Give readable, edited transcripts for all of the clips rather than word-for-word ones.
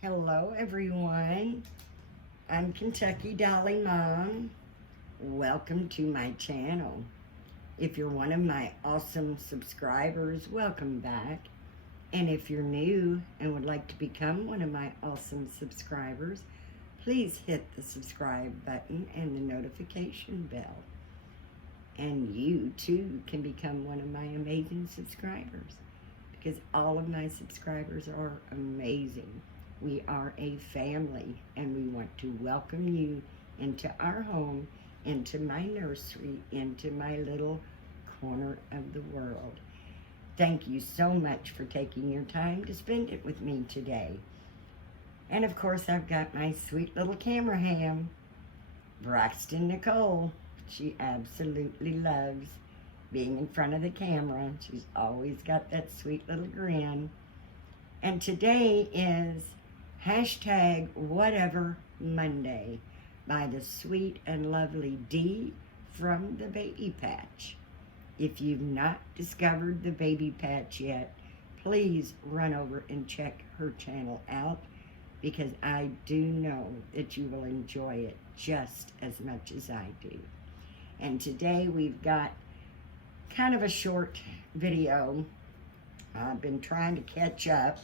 Hello everyone, I'm Kentucky Dolly Mom. Welcome to my channel. If you're one of my awesome subscribers, welcome back. And if you're new and would like to become one of my awesome subscribers, please hit the subscribe button and the notification bell. And you too can become one of my amazing subscribers because all of my subscribers are amazing. We are a family and we want to welcome you into our home, into my nursery, into my little corner of the world. Thank you so much for taking your time to spend it with me today. And of course, I've got my sweet little camera ham, Braxton Nicole. She absolutely loves being in front of the camera. She's always got that sweet little grin. And today is hashtag Whatever Monday by the sweet and lovely Dee from the Baby Patch. If you've not discovered the Baby Patch yet, please run over and check her channel out because I do know that you will enjoy it just as much as I do. And today we've got kind of a short video. I've been trying to catch up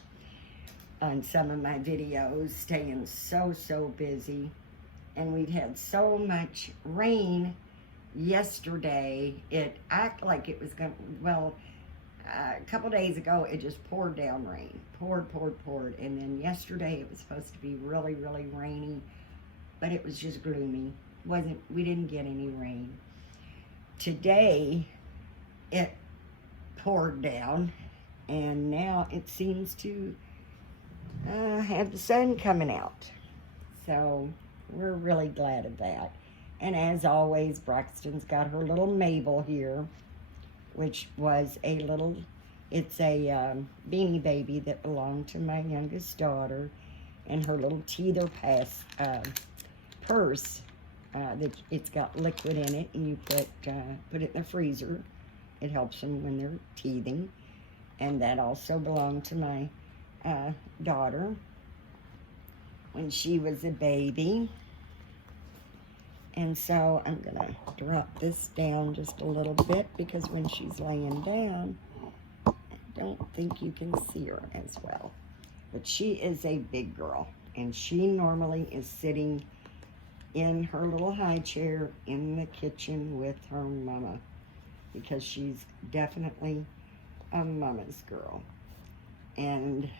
on some of my videos, staying so busy, and we've had so much rain yesterday. It acted like it was going to, well, a couple days ago it just poured down rain, poured, and then yesterday it was supposed to be really rainy, but it was just gloomy. We didn't get any rain. Today it poured down, and now it seems to have the sun coming out. So we're really glad of that. And as always, Braxton's got her little Mabel here, which was it's a Beanie Baby that belonged to my youngest daughter, and her little teether purse. It's got liquid in it, and you put it in the freezer. It helps them when they're teething. And that also belonged to my daughter when she was a baby. And so I'm gonna drop this down just a little bit because when she's laying down, I don't think you can see her as well. But she is a big girl, and she normally is sitting in her little high chair in the kitchen with her mama because she's definitely a mama's girl. And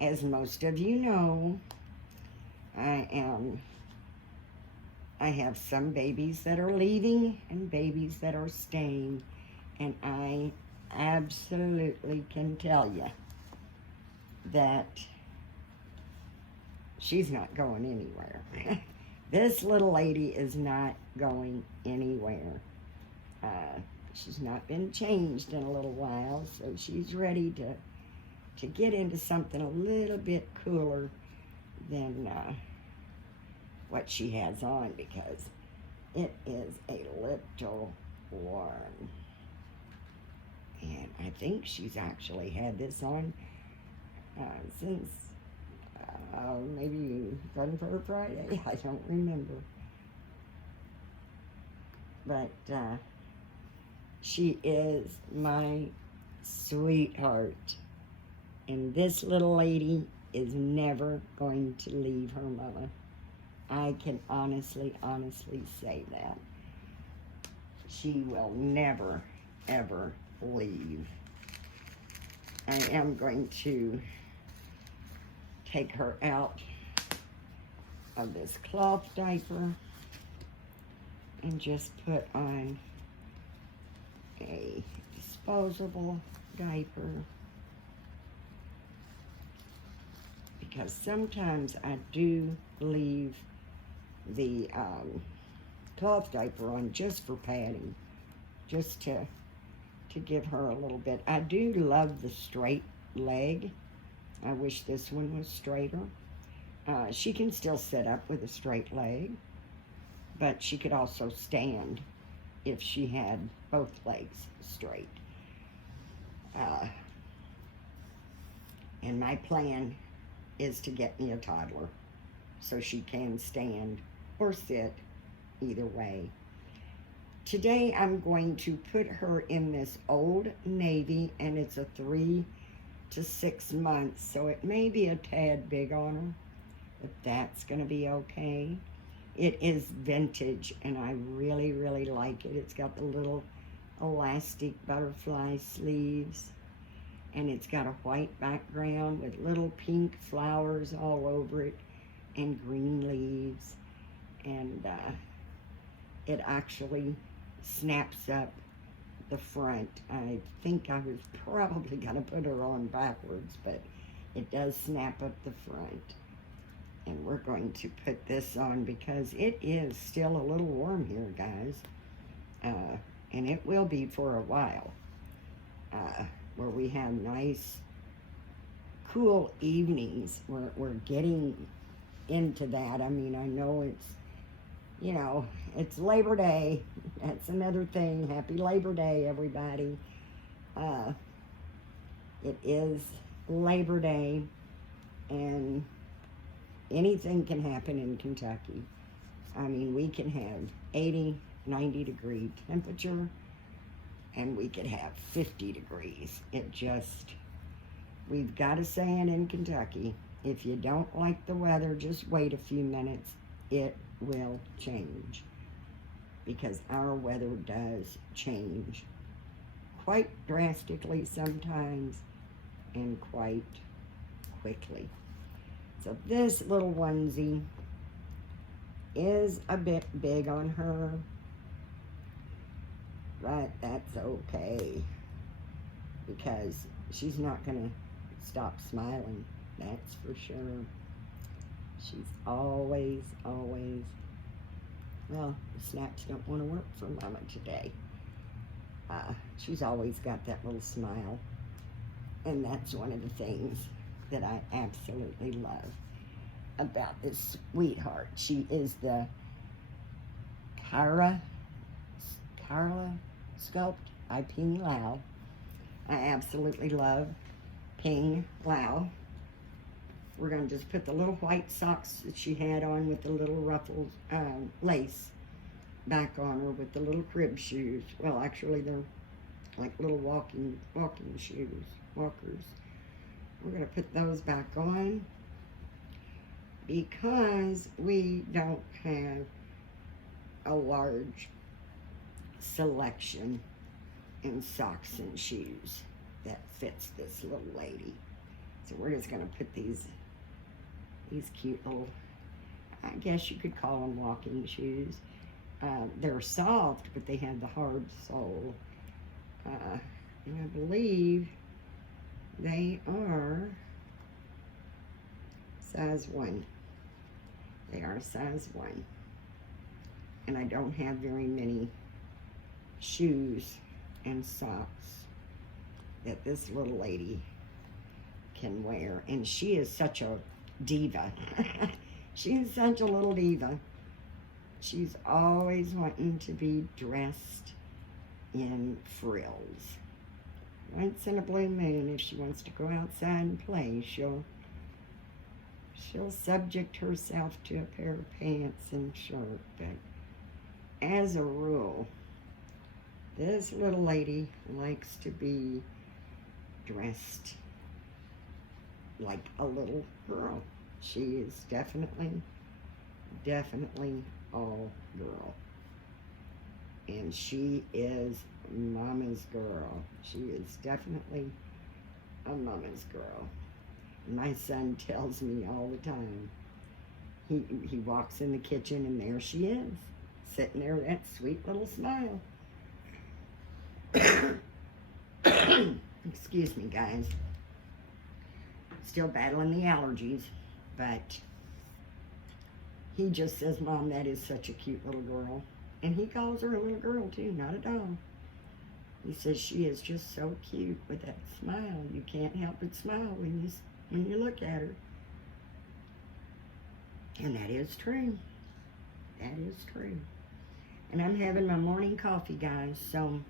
as most of you know, I have some babies that are leaving and babies that are staying, and I absolutely can tell you that she's not going anywhere. This little lady is not going anywhere. She's not been changed in a little while, so she's ready to get into something a little bit cooler than what she has on, because it is a little warm. And I think she's actually had this on since maybe Gunfire Friday. I don't remember. But she is my sweetheart. And this little lady is never going to leave her mama. I can honestly say that. She will never, ever leave. I am going to take her out of this cloth diaper and just put on a disposable diaper, because sometimes I do leave the cloth diaper on just for padding, just to give her a little bit. I do love the straight leg. I wish this one was straighter. She can still sit up with a straight leg, but she could also stand if she had both legs straight. And my plan is to get me a toddler so she can stand or sit, either way. Today I'm going to put her in this Old Navy, and it's a 3 to 6 months, so it may be a tad big on her, but that's going to be okay. It is vintage, and I really, really like it. It's got the little elastic butterfly sleeves, and it's got a white background with little pink flowers all over it and green leaves, and it actually snaps up the front. I think I was probably going to put her on backwards, but it does snap up the front. And we're going to put this on because it is still a little warm here, guys. And it will be for a while. Where we have nice, cool evenings. We're getting into that. I mean, I know it's, you know, it's Labor Day. That's another thing. Happy Labor Day, everybody. It is Labor Day, and anything can happen in Kentucky. I mean, we can have 80, 90 degree temperature, and we could have 50 degrees. It just, we've got a saying in Kentucky, if you don't like the weather, just wait a few minutes. It will change, because our weather does change quite drastically sometimes and quite quickly. So this little onesie is a bit big on her, but that's okay, because she's not gonna stop smiling, that's for sure. She's always, always, well, the snaps don't want to work for Mama today. She's always got that little smile, and that's one of the things that I absolutely love about this sweetheart. She is the Carla Sculpt by Ping Lao. I absolutely love Ping Lao. We're going to just put the little white socks that she had on with the little ruffles, lace back on her with the little crib shoes. Well, actually, they're like little walking shoes, walkers. We're going to put those back on because we don't have a large selection in socks and shoes that fits this little lady. So we're just going to put these cute little, I guess you could call them walking shoes. They're soft, but they have the hard sole. And I believe they are size 1. They are size 1. And I don't have very many shoes and socks that this little lady can wear. And she is such a diva. She's such a little diva. She's always wanting to be dressed in frills. Once in a blue moon, if she wants to go outside and play, she'll subject herself to a pair of pants and shirt. But as a rule, this little lady likes to be dressed like a little girl. She is definitely all girl. And she is Mama's girl. She is definitely a Mama's girl. My son tells me all the time. He walks in the kitchen and there she is, sitting there with that sweet little smile. Excuse me, guys. Still battling the allergies, but he just says, Mom, that is such a cute little girl. And he calls her a little girl too, not a doll. He says she is just so cute with that smile. You can't help but smile when you look at her. And that is true. That is true. And I'm having my morning coffee, guys, so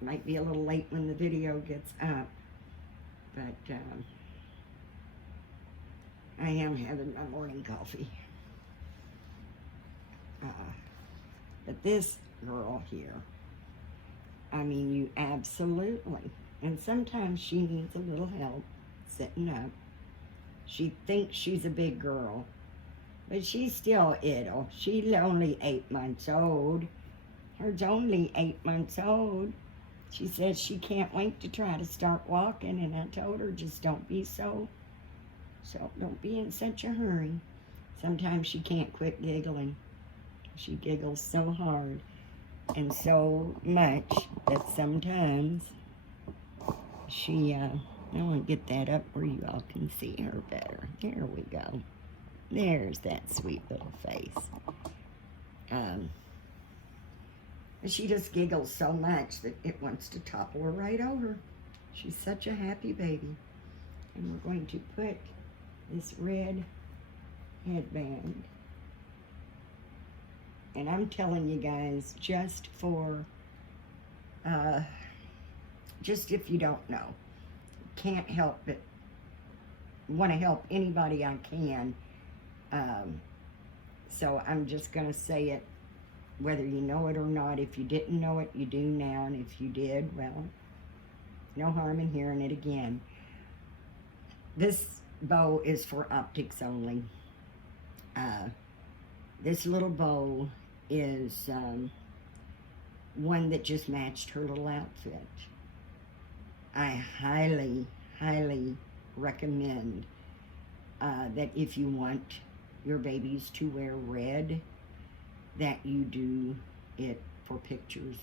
might be a little late when the video gets up. But I am having my morning coffee. But this girl here, I mean, you absolutely, and sometimes she needs a little help sitting up. She thinks she's a big girl, but she's still little. She's only 8 months old. Her's only 8 months old. She says she can't wait to try to start walking, and I told her, just don't be don't be in such a hurry. Sometimes she can't quit giggling. She giggles so hard and so much that sometimes she, I want to get that up where you all can see her better. There we go. There's that sweet little face. She just giggles so much that it wants to topple her right over. She's such a happy baby. And we're going to put this red headband. And I'm telling you guys, just if you don't know, can't help it, want to help anybody I can. So I'm just going to say it, whether you know it or not. If you didn't know it, you do now. And if you did, well, no harm in hearing it again. This bow is for optics only. This little bow is one that just matched her little outfit. I highly, highly recommend that if you want your babies to wear red, that you do it for pictures.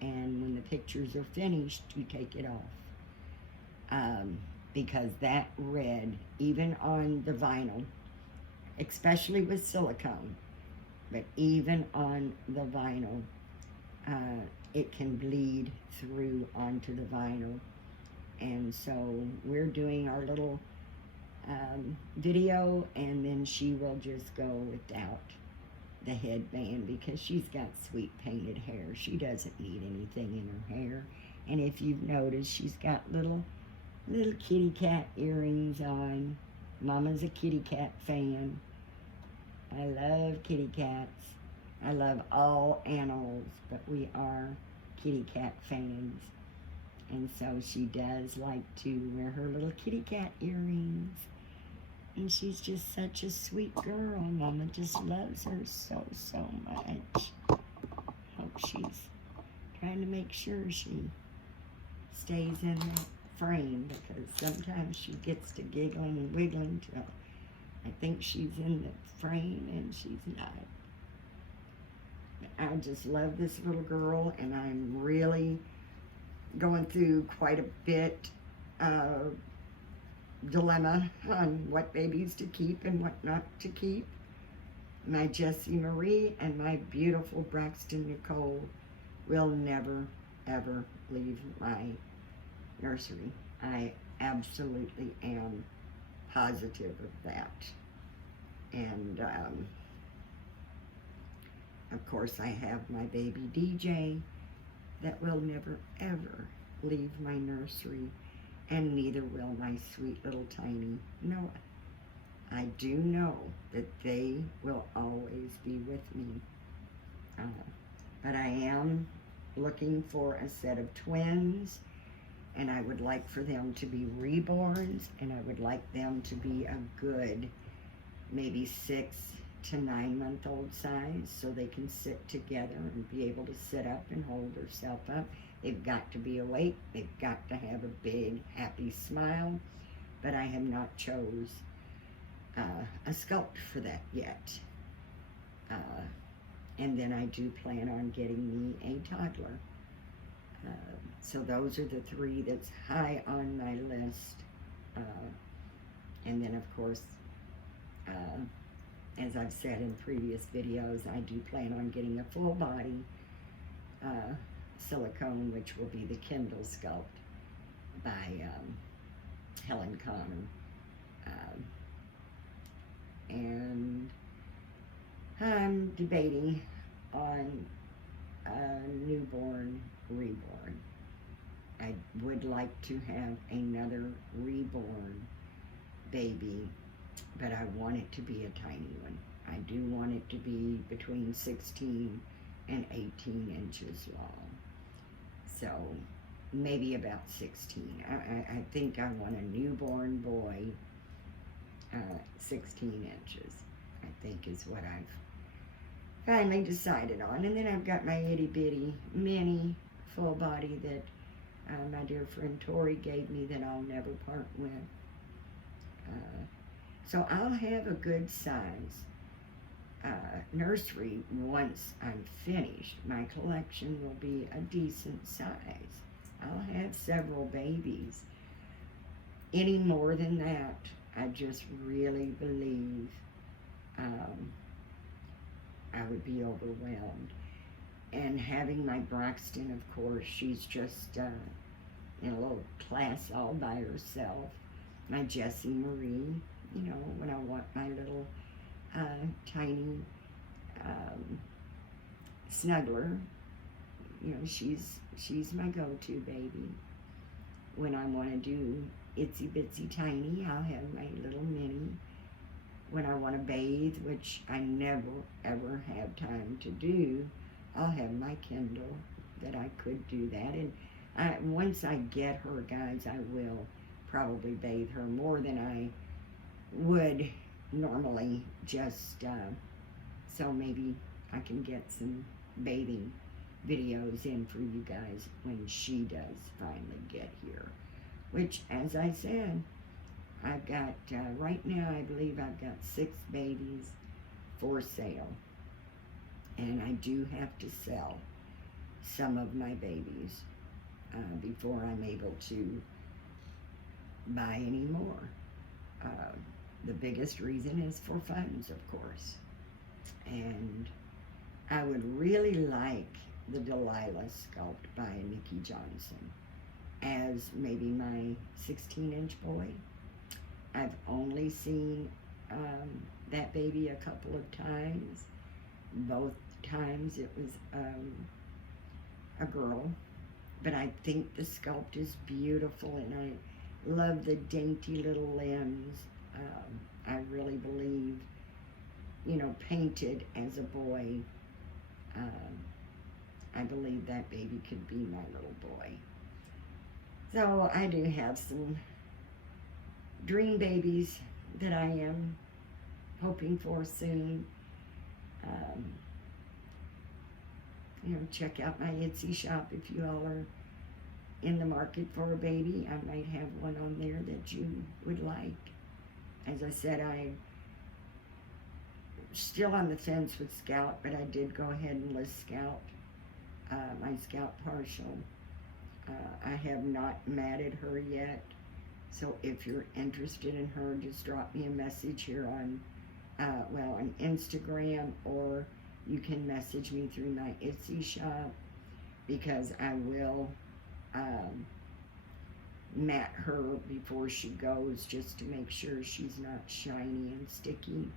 And when the pictures are finished, you take it off. Because that red, even on the vinyl, especially with silicone, but even on the vinyl, it can bleed through onto the vinyl. And so we're doing our little video, and then she will just go without the headband because she's got sweet painted hair. She doesn't need anything in her hair. And if you've noticed, she's got little kitty cat earrings on. Mama's a kitty cat fan. I love kitty cats. I love all animals, but we are kitty cat fans. And so she does like to wear her little kitty cat earrings. And she's just such a sweet girl. Mama just loves her so, so much. Hope she's trying to make sure she stays in that frame, because sometimes she gets to giggling and wiggling till I think she's in the frame and she's not. I just love this little girl, and I'm really going through quite a bit of dilemma on what babies to keep and what not to keep. My Jessie Marie and my beautiful Braxton Nicole will never, ever leave my nursery. I absolutely am positive of that. And of course I have my baby DJ that will never ever leave my nursery, and neither will my sweet little tiny Noah. I do know that they will always be with me. But I am looking for a set of twins, and I would like for them to be reborns, and I would like them to be a good, maybe 6 to 9 month old size, so they can sit together and be able to sit up and hold themselves up. They've got to be awake. They've got to have a big, happy smile, but I have not chose a sculpt for that yet. And then I do plan on getting me a toddler. So those are the 3 that's high on my list. And then, of course, as I've said in previous videos, I do plan on getting a full body silicone, which will be the Kindle sculpt by Helen Connor. And I'm debating on a newborn reborn. I would like to have another reborn baby, but I want it to be a tiny one. I do want it to be between 16 and 18 inches long. So maybe about 16. I think I want a newborn boy, 16 inches, I think is what I've finally decided on. And then I've got my itty bitty mini full body that my dear friend Tori gave me that I'll never part with. So I'll have a good size nursery once I'm finished. My collection will be a decent size. I'll have several babies. Any more than that, I just really believe I would be overwhelmed. And having my Braxton, of course, she's just in a little class all by herself. My Jessie Marie, you know, when I want my little tiny snuggler, you know, she's my go-to baby. When I want to do itsy bitsy tiny, I'll have my little mini. When I want to bathe, which I never ever have time to do, I'll have my Kindle that I could do that. And once I get her, guys, I will probably bathe her more than I would normally, just so maybe I can get some bathing videos in for you guys when she does finally get here. Which, as I said, I've got, right now I believe I've got 6 babies for sale. And I do have to sell some of my babies before I'm able to buy any more. The biggest reason is for funds, of course. And I would really like the Delilah sculpt by Nikki Johnson as maybe my 16-inch boy. I've only seen that baby a couple of times. Both times it was a girl. But I think the sculpt is beautiful, and I love the dainty little limbs. I really believe, you know, painted as a boy, I believe that baby could be my little boy. So I do have some dream babies that I am hoping for soon. You know, check out my Etsy shop if you all are in the market for a baby. I might have one on there that you would like. As I said, I'm still on the fence with Scout, but I did go ahead and list Scout, my Scout partial. I have not matted her yet, so if you're interested in her, just drop me a message here on, on Instagram, or you can message me through my Etsy shop, because I will mat her before she goes, just to make sure she's not shiny and sticky.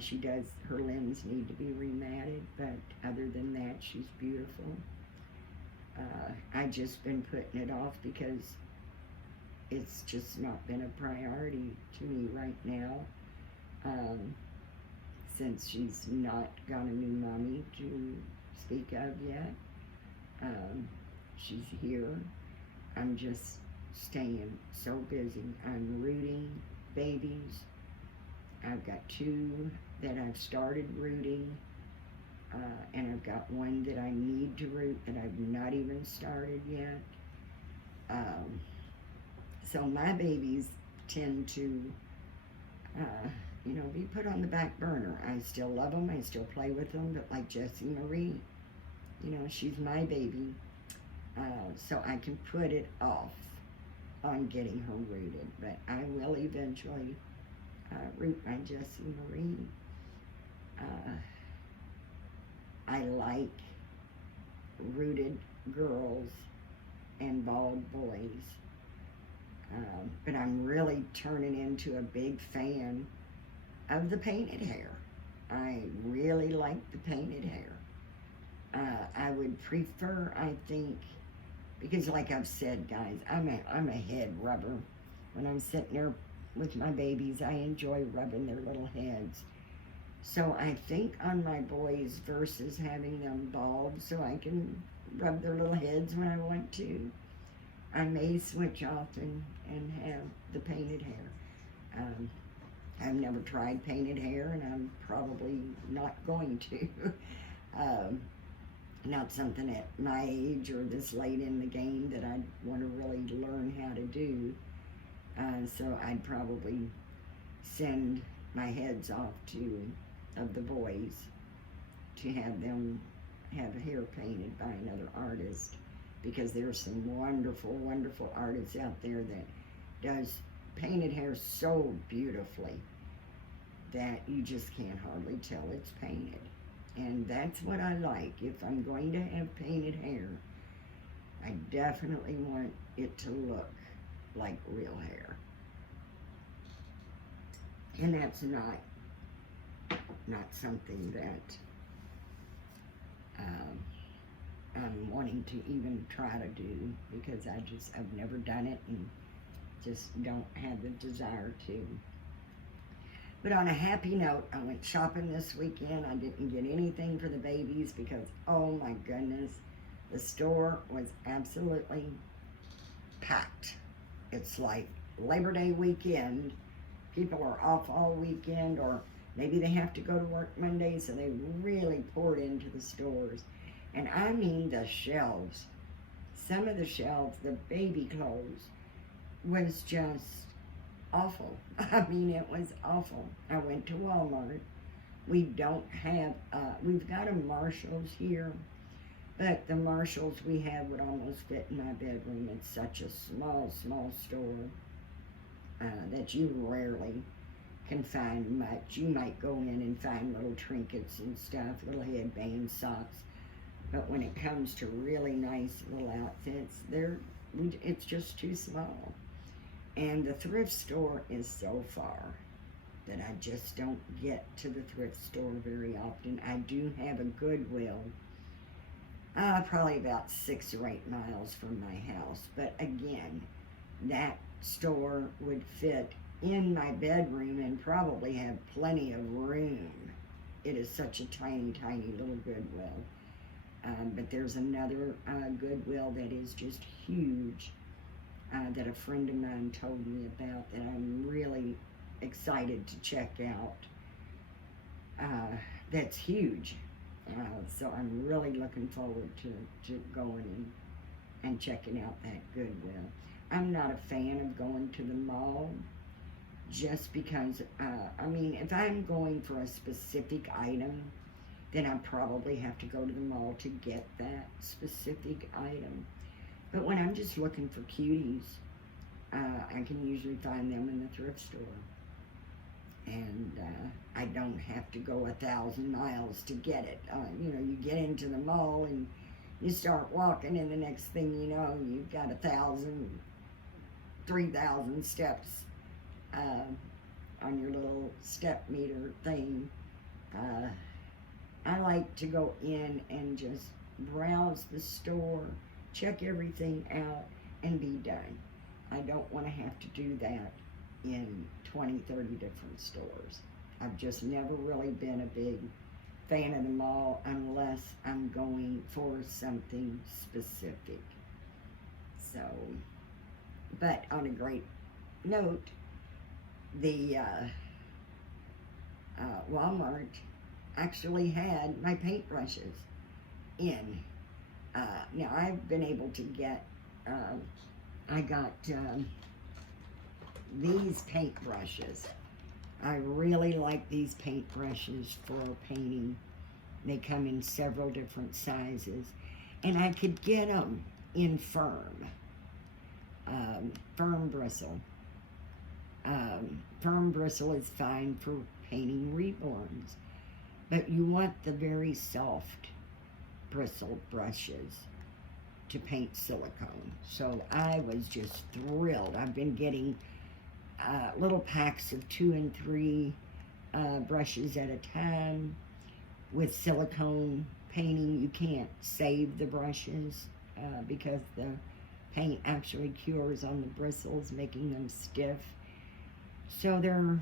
She does, her limbs need to be rematted, but other than that, she's beautiful. I've just been putting it off because it's just not been a priority to me right now, since she's not got a new mommy to speak of yet. She's here. I'm just staying so busy. I'm rooting babies. I've got 2 that I've started rooting, and I've got 1 that I need to root that I've not even started yet. So my babies tend to, you know, be put on the back burner. I still love them. I still play with them, but like Jessie Marie, you know, she's my baby. So I can put it off on getting her rooted, but I will eventually root my Jessie Marie. I like rooted girls and bald boys, but I'm really turning into a big fan of the painted hair. I really like the painted hair. I would prefer, I think, Because like I've said, guys, I'm a head rubber. When I'm sitting there with my babies, I enjoy rubbing their little heads. So I think on my boys versus having them bald so I can rub their little heads when I want to, I may switch off and have the painted hair. I've never tried painted hair, and I'm probably not going to. Not something at my age or this late in the game that I'd want to really learn how to do. So I'd probably send my heads off of the boys to have them have hair painted by another artist, because there's some wonderful, wonderful artists out there that does painted hair so beautifully that you just can't hardly tell it's painted. And that's what I like. If I'm going to have painted hair, I definitely want it to look like real hair. And that's not something that I'm wanting to even try to do, because I've never done it and just don't have the desire to. But on a happy note, I went shopping this weekend. I didn't get anything for the babies because, oh my goodness, the store was absolutely packed. It's like Labor Day weekend. People are off all weekend, or maybe they have to go to work Monday, so they really poured into the stores. And I mean the shelves. Some of the shelves, the baby clothes, was just awful. I mean, it was awful. I went to Walmart. We don't have, we've got a Marshall's here, but the Marshalls we have would almost fit in my bedroom. It's such a small, small store that you rarely can find much. You might go in and find little trinkets and stuff, little headbands, socks, but when it comes to really nice little outfits, it's just too small. And the thrift store is so far that I just don't get to the thrift store very often. I do have a Goodwill, probably about 6 or 8 miles from my house. But again, that store would fit in my bedroom and probably have plenty of room. It is such a tiny, tiny little Goodwill. But there's another Goodwill that is just huge, that a friend of mine told me about, that I'm really excited to check out. That's huge. So I'm really looking forward to going and checking out that Goodwill. I'm not a fan of going to the mall, just because, I mean, if I'm going for a specific item, then I probably have to go to the mall to get that specific item. But when I'm just looking for cuties, I can usually find them in the thrift store. And I don't have to go 1,000 miles to get it. You know, you get into the mall and you start walking, and the next thing you know, you've got 1,000, 3,000 steps on your little step meter thing. I like to go in and just browse the store, check everything out, and be done. I don't want to have to do that in 20, 30 different stores. I've just never really been a big fan of the mall unless I'm going for something specific. So, but on a great note, the Walmart actually had my paintbrushes in. Now I've been able to get, I got these paintbrushes. I really like these paintbrushes for painting. They come in several different sizes, and I could get them in firm bristle. Firm bristle is fine for painting reborns, but you want the very soft bristle brushes to paint silicone. So I was just thrilled. I've been getting little packs of 2 and 3 brushes at a time. With silicone painting, you can't save the brushes because paint actually cures on the bristles, making them stiff. So they're,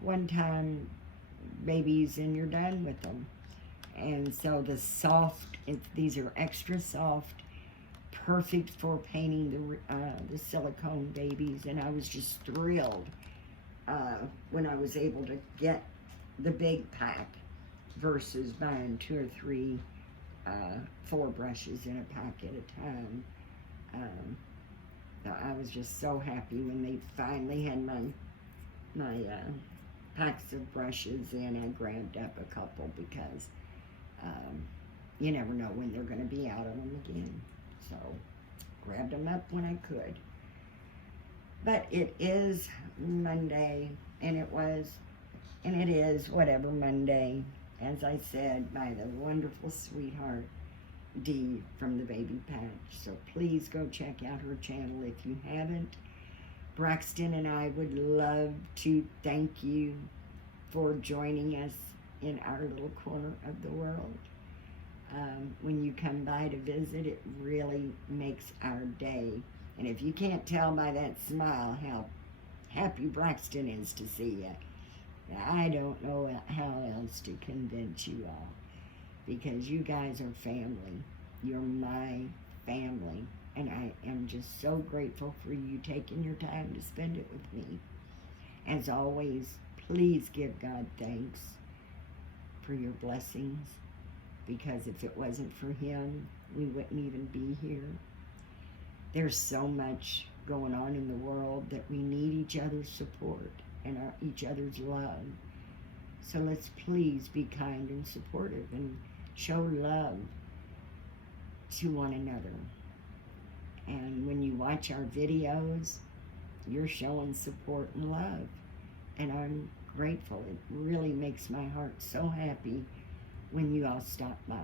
one-time babies and you're done with them. And so the soft, these are extra soft, perfect for painting the silicone babies. And I was just thrilled when I was able to get the big pack versus buying 2 or 3, 4 brushes in a pack at a time. I was just so happy when they finally had my packs of brushes in. I grabbed up a couple because you never know when they're going to be out of them again. So grabbed them up when I could. But it is Monday, and it is whatever Monday, as I said, by the wonderful sweetheart Dee from the Baby Patch. So please go check out her channel if you haven't. Braxton and I would love to thank you for joining us in our little corner of the world. When you come by to visit, it really makes our day. And if you can't tell by that smile how happy Braxton is to see you, I don't know how else to convince you all, because you guys are family. You're my family, and I am just so grateful for you taking your time to spend it with me. As always, please give God thanks for your blessings, because if it wasn't for Him, we wouldn't even be here. There's so much going on in the world that we need each other's support and each other's love. So let's please be kind and supportive and show love to one another. And when you watch our videos, you're showing support and love. And I'm grateful. It really makes my heart so happy when you all stop by.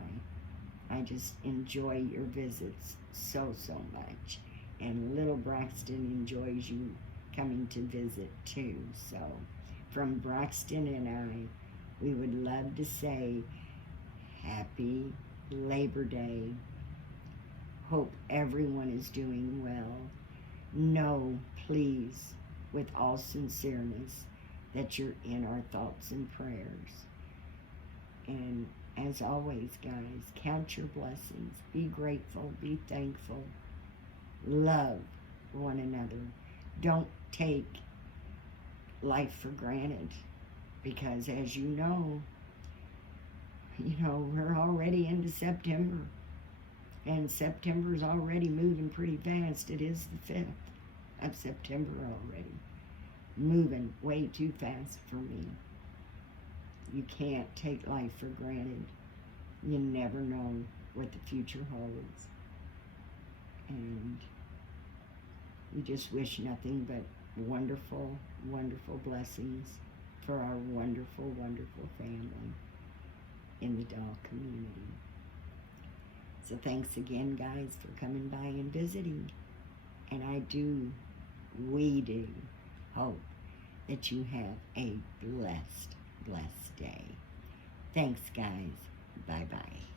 I just enjoy your visits so much. And little Braxton enjoys you coming to visit too. So from Braxton and I, we would love to say happy Labor Day. Hope everyone is doing well. Know, please, with all sincereness, that you're in our thoughts and prayers. And as always, guys, count your blessings. Be grateful. Be thankful. Love one another. Don't take life for granted, because as you know, we're already into September, and September's already moving pretty fast. It is the 5th of September already. Moving way too fast for me. You can't take life for granted. You never know what the future holds. And we just wish nothing but wonderful, wonderful blessings for our wonderful, wonderful family in the doll community. So thanks again, guys, for coming by and visiting. And we do hope that you have a blessed, blessed day. Thanks, guys. Bye-bye.